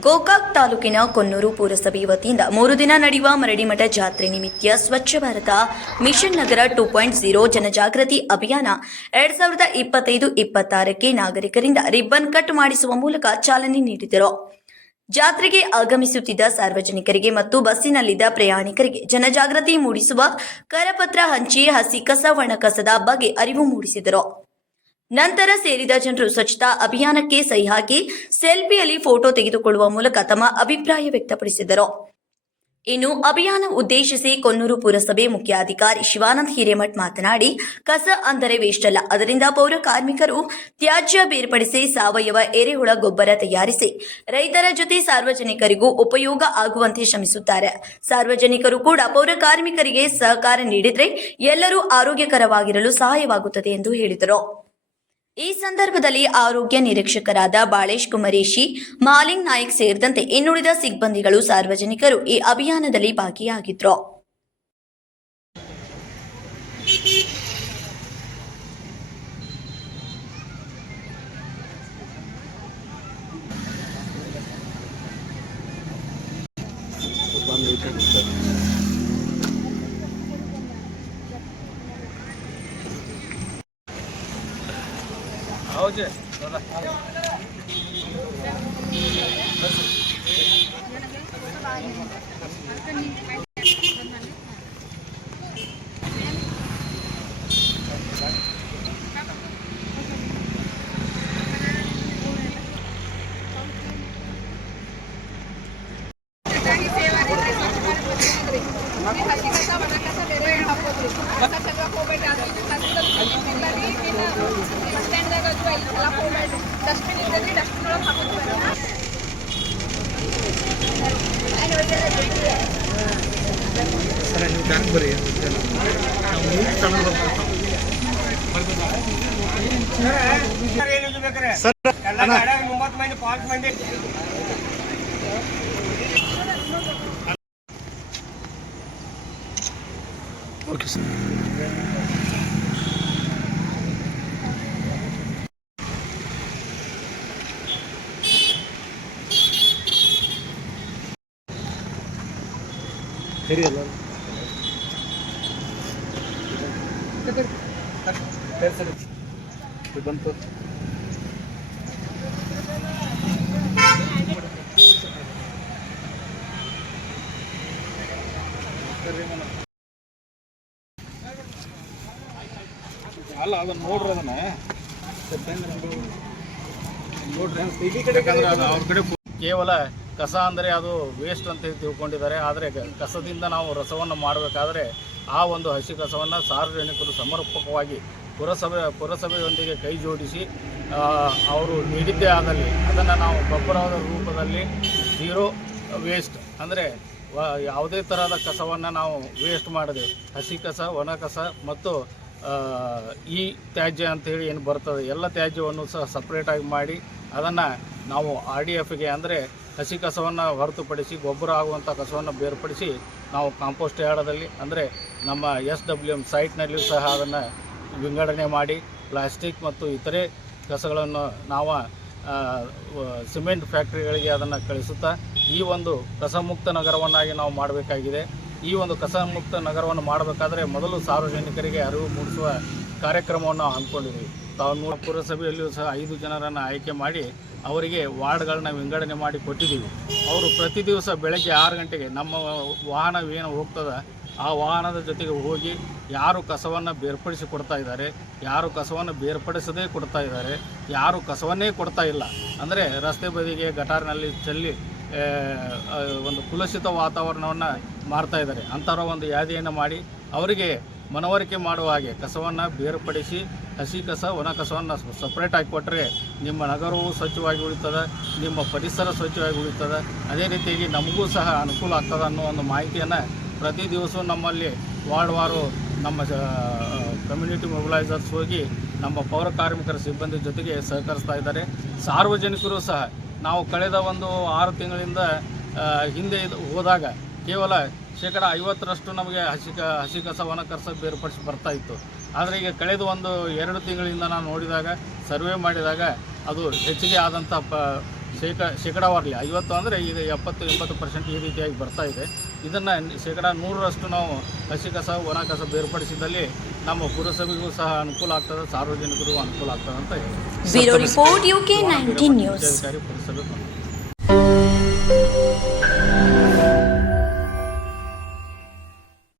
ಗೋಕಾಕ್ ತಾಲೂಕಿನ ಕೊಣ್ಣೂರು ಪುರಸಭೆ ವತಿಯಿಂದ 3 ದಿನ ನಡೆಯುವ ಮರಡಿಮಠ ಜಾತ್ರೆ ನಿಮಿತ್ತ ಸ್ವಚ್ಛ ಭಾರತ ಮಿಷನ್ ನಗರ 2.0 ಜನಜಾಗೃತಿ ಅಭಿಯಾನ 2025-26ಕ್ಕೆ ನಾಗರಿಕರಿಂದ ರಿಬ್ಬನ್ ಕಟ್ ಮಾಡಿಸುವ ಮೂಲಕ ಚಾಲನೆ ನೀಡಿದರು. ಜಾತ್ರೆಗೆ ಆಗಮಿಸುತ್ತಿದ್ದ ಸಾರ್ವಜನಿಕರಿಗೆ ಮತ್ತು ಬಸ್ಸಿನಲ್ಲಿದ್ದ ಪ್ರಯಾಣಿಕರಿಗೆ ಜನಜಾಗೃತಿ ಮೂಡಿಸುವ ಕರಪತ್ರ ಹಂಚಿ ಹಸಿ ಕಸ ಒಣ ಕಸದ ಬಗ್ಗೆ ಅರಿವು ಮೂಡಿಸಿದರು. ನಂತರ ಸೇರಿದ ಜನರು ಸ್ವಚ್ಛತಾ ಅಭಿಯಾನಕ್ಕೆ ಸಹಿ ಹಾಕಿ ಸೆಲ್ಫಿಯಲ್ಲಿ ಫೋಟೋ ತೆಗೆದುಕೊಳ್ಳುವ ಮೂಲಕ ತಮ್ಮ ಅಭಿಪ್ರಾಯ ವ್ಯಕ್ತಪಡಿಸಿದರು. ಇನ್ನು ಅಭಿಯಾನ ಉದ್ದೇಶಿಸಿ ಕೊಣ್ಣೂರು ಪುರಸಭೆ ಮುಖ್ಯಾಧಿಕಾರಿ ಶಿವಾನಂದ ಹಿರೇಮಠ್ ಮಾತನಾಡಿ, ಕಸ ಅಂದರೆ ವೇಸ್ಟ್ ಅಲ್ಲ, ಅದರಿಂದ ಪೌರ ಕಾರ್ಮಿಕರು ತ್ಯಾಜ್ಯ ಬೇರ್ಪಡಿಸಿ ಸಾವಯವ ಎರೆಹುಳ ಗೊಬ್ಬರ ತಯಾರಿಸಿ ರೈತರ ಜೊತೆ ಸಾರ್ವಜನಿಕರಿಗೂ ಉಪಯೋಗ ಆಗುವಂತೆ ಶ್ರಮಿಸುತ್ತಾರೆ. ಸಾರ್ವಜನಿಕರು ಕೂಡ ಪೌರ ಕಾರ್ಮಿಕರಿಗೆ ಸಹಕಾರ ನೀಡಿದರೆ ಎಲ್ಲರೂ ಆರೋಗ್ಯಕರವಾಗಿರಲು ಸಹಾಯವಾಗುತ್ತದೆ ಎಂದು ಹೇಳಿದರು. ಈ ಸಂದರ್ಭದಲ್ಲಿ ಆರೋಗ್ಯ ನಿರೀಕ್ಷಕರಾದ ಬಾಳೇಶ್ ಕುಮರೇಶಿ, ಮಾಲಿಂಗ್ ನಾಯ್ಕ್ ಸೇರಿದಂತೆ ಇನ್ನುಳಿದ ಸಿಬ್ಬಂದಿಗಳು ಸಾರ್ವಜನಿಕರು ಈ ಅಭಿಯಾನದಲ್ಲಿ ಭಾಗಿಯಾಗಿದ್ದರು. आओजे ಸರ್ ನೀವು ಬ್ಯಾಂಕ್ ಬರ್ರಿ ಓಕೆ ಸರ್. ಸರಿ ಅಲ್ಲ ಸರಿ ಬಂತು. ಅಲ್ಲ ಅದನ್ನ ನೋಡ್ರಿ, ಅದನ್ನ ನೋಡ್ರಿ. ಕೇವಲ ಕಸ ಅಂದರೆ ಅದು ವೇಸ್ಟ್ ಅಂತ ತಿಳ್ಕೊಂಡಿದ್ದಾರೆ. ಆದರೆ ಕಸದಿಂದ ನಾವು ರಸವನ್ನು ಮಾಡಬೇಕಾದ್ರೆ ಆ ಒಂದು ಹಸಿ ಕಸವನ್ನು ಸಾರ್ವಜನಿಕರು ಸಮರ್ಪಕವಾಗಿ ಪುರಸಭೆಯೊಂದಿಗೆ ಕೈ ಜೋಡಿಸಿ ಅವರು ನೀಡಿದ್ದೇ ಆದಲ್ಲಿ ಅದನ್ನು ನಾವು ಗೊಬ್ಬರದ ರೂಪದಲ್ಲಿ ಝೀರೋ ವೇಸ್ಟ್ ಅಂದರೆ ಯಾವುದೇ ಥರದ ಕಸವನ್ನು ನಾವು ವೇಸ್ಟ್ ಮಾಡದೆ ಹಸಿ ಕಸ, ಒಣ ಕಸ ಮತ್ತು ಈ ತ್ಯಾಜ್ಯ ಅಂಥೇಳಿ ಏನು ಬರ್ತದೆ ಎಲ್ಲ ತ್ಯಾಜ್ಯವನ್ನು ಸಹ ಸಪ್ರೇಟಾಗಿ ಮಾಡಿ ಅದನ್ನು ನಾವು RDFಗೆ ಅಂದರೆ ಹಸಿ ಕಸವನ್ನು ಹೊರತುಪಡಿಸಿ ಗೊಬ್ಬರ ಆಗುವಂಥ ಕಸವನ್ನು ಬೇರ್ಪಡಿಸಿ ನಾವು ಕಾಂಪೋಸ್ಟ್ ಯಾರ್ಡದಲ್ಲಿ ಅಂದರೆ ನಮ್ಮ SWM ಸೈಟ್ನಲ್ಲಿಯೂ ಸಹ ಅದನ್ನು ವಿಂಗಡಣೆ ಮಾಡಿ ಪ್ಲಾಸ್ಟಿಕ್ ಮತ್ತು ಇತರೆ ಕಸಗಳನ್ನು ನಾವು ಸಿಮೆಂಟ್ ಫ್ಯಾಕ್ಟ್ರಿಗಳಿಗೆ ಅದನ್ನು ಕಳಿಸುತ್ತಾ ಈ ಒಂದು ಕಸಮುಕ್ತ ನಗರವನ್ನಾಗಿ ನಾವು ಮಾಡಬೇಕಾಗಿದೆ. ಈ ಒಂದು ಕಸಮುಕ್ತ ನಗರವನ್ನು ಮಾಡಬೇಕಾದ್ರೆ ಮೊದಲು ಸಾರ್ವಜನಿಕರಿಗೆ ಅರಿವು ಮೂಡಿಸುವ ಕಾರ್ಯಕ್ರಮವನ್ನು ಹಮ್ಮಿಕೊಂಡಿದ್ದೀವಿ. ತಾವು ಪುರಸಭೆಯಲ್ಲಿಯೂ ಸಹ 5 ಜನರನ್ನು ಆಯ್ಕೆ ಮಾಡಿ ಅವರಿಗೆ ವಾರ್ಡ್ಗಳನ್ನ ವಿಂಗಡಣೆ ಮಾಡಿ ಕೊಟ್ಟಿದ್ದೀವಿ. ಅವರು ಪ್ರತಿ ದಿವಸ ಬೆಳಗ್ಗೆ 6 ಗಂಟೆಗೆ ನಮ್ಮ ವಾಹನವೇನು ಹೋಗ್ತದೆ ಆ ವಾಹನದ ಜೊತೆಗೆ ಹೋಗಿ ಯಾರು ಕಸವನ್ನು ಬೇರ್ಪಡಿಸಿ ಕೊಡ್ತಾ ಇದ್ದಾರೆ, ಯಾರು ಕಸವನ್ನು ಬೇರ್ಪಡಿಸದೇ ಕೊಡ್ತಾ ಇದ್ದಾರೆ, ಯಾರು ಕಸವನ್ನೇ ಕೊಡ್ತಾ ಇಲ್ಲ ಅಂದರೆ ರಸ್ತೆ ಬದಿಗೆ ಗಟಾರಿನಲ್ಲಿ ಚೆಲ್ಲಿ ಒಂದು ಕುಲುಷಿತ ವಾತಾವರಣವನ್ನು ಮಾಡ್ತಾ ಇದ್ದಾರೆ. ಅಂಥವರ ಒಂದು ಯಾದಿಯನ್ನು ಮಾಡಿ ಅವರಿಗೆ ಮನವರಿಕೆ ಮಾಡುವ ಹಾಗೆ ಕಸವನ್ನು ಬೇರ್ಪಡಿಸಿ ಹಸಿ ಕಸ, ಒಣ ಕಸವನ್ನು ಸಪ್ರೇಟಾಗಿ ಕೊಟ್ಟರೆ ನಿಮ್ಮ ನಗರವೂ ಸ್ವಚ್ಛವಾಗಿ ಉಳಿತದೆ, ನಿಮ್ಮ ಪರಿಸರ ಸ್ವಚ್ಛವಾಗಿ ಉಳಿತದೆ, ಅದೇ ರೀತಿಯಾಗಿ ನಮಗೂ ಸಹ ಅನುಕೂಲ ಆಗ್ತದೆ ಅನ್ನೋ ಒಂದು ಮಾಹಿತಿಯನ್ನು ಪ್ರತಿ ದಿವಸ ನಮ್ಮಲ್ಲಿ ವಾರ್ಡ್ವಾರು ನಮ್ಮ ಕಮ್ಯುನಿಟಿ ಮೊಬಿಲೈಸರ್ಸ್ ಹೋಗಿ ನಮ್ಮ ಪೌರ ಕಾರ್ಮಿಕರ ಸಿಬ್ಬಂದಿ ಜೊತೆಗೆ ಸಹಕರಿಸ್ತಾ ಇದ್ದಾರೆ. ಸಾರ್ವಜನಿಕರು ಸಹ ನಾವು ಕಳೆದ ಒಂದು 6 ತಿಂಗಳಿಂದ ಹಿಂದೆ ಹೋದಾಗ ಕೇವಲ 50% ನಮಗೆ ಹಸಿ ಕಸ, ಒಣ ಕಸ ಬೇರ್ಪಡಿಸಿ ಬರ್ತಾ ಇತ್ತು. ಆದರೆ ಈಗ ಕಳೆದ ಒಂದು 2 ತಿಂಗಳಿಂದ ನಾನು ನೋಡಿದಾಗ ಸರ್ವೆ ಮಾಡಿದಾಗ ಅದು ಹೆಚ್ಚಿಗೆ ಆದಂಥ ಶೇಕಡಾವಾರಲಿ 50 ಅಂದರೆ ಈಗ 70-80% ಈ ರೀತಿಯಾಗಿ ಬರ್ತಾ ಇದೆ. ಇದನ್ನು ಶೇಕಡ 100ರಷ್ಟು ನಾವು ಹಸಿ ಕಸ ಒಣ ಕಸ ಬೇರ್ಪಡಿಸಿದಲ್ಲಿ ನಮ್ಮ ಪುರಸಭೆಗೂ ಸಹ ಅನುಕೂಲ ಆಗ್ತದೆ, ಸಾರ್ವಜನಿಕರಿಗೂ ಅನುಕೂಲ ಆಗ್ತದೆ ಅಂತ ಹೇಳಿ ಬ್ಯೂರೋ ರಿಪೋರ್ಟ್ UK19 ನ್ಯೂಸ್. ಅಧಿಕಾರಿ ಪುರಸಭೆ